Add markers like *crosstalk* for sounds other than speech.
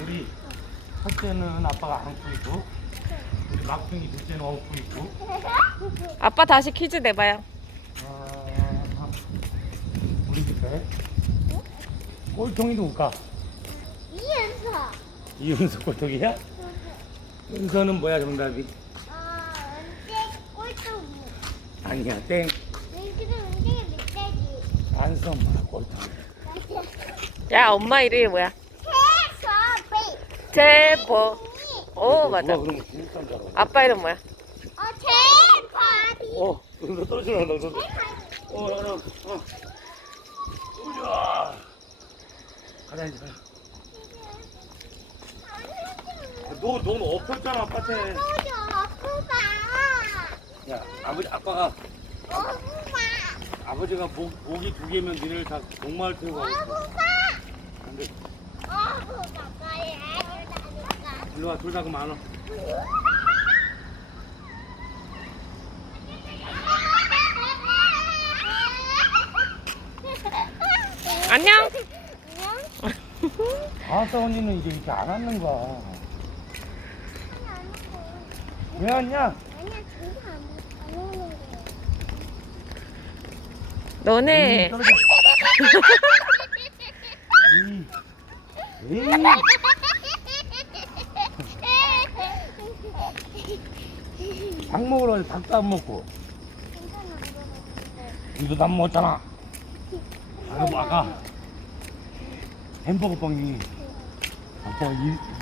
우리 첫째는 아빠가 안고 있고 우리 막둥이 둘째는 업고 있고 아빠 다시 퀴즈 내봐요 아, 우리 집에 어? 꼴통이 누굴 이은서 이은서 꼴통이야? 음서. 은서는 뭐야 정답이? 어, 아니야 땡. 은지는 은지의 밑대지. 안 꼴통. 야 엄마 이름이 뭐야? 제퍼. 어, 맞아. 아빠 이름 뭐야? 어, 제퍼. 어, 응, 너 떨어지나, 너. 어, 야, 어. 오자. 가자, 이제 가자. 너, 너는 었잖아 아빠한테. 너도 엎었다. 야, 아버 아빠가. 엎었다. 아버지가 목, 목이 두 개면 니네를 다 목마를 우고 가겠어. 안 돼. 엎었다, 야 일로와 둘 다 그만 와 *laughs* *laughs* 안녕 *laughs* 아싸 언니는 이제 이렇게 안 앉는 거왜 앉냐 *laughs* 너네 <언니는 떨어져>. *laughs* *laughs* 에이. 에이. *laughs* 닭 먹으러 *laughs* 닭도 안 먹고 이도 다 먹었잖아 *laughs* 아이 아까 햄버거 빵이 아빠가 *laughs*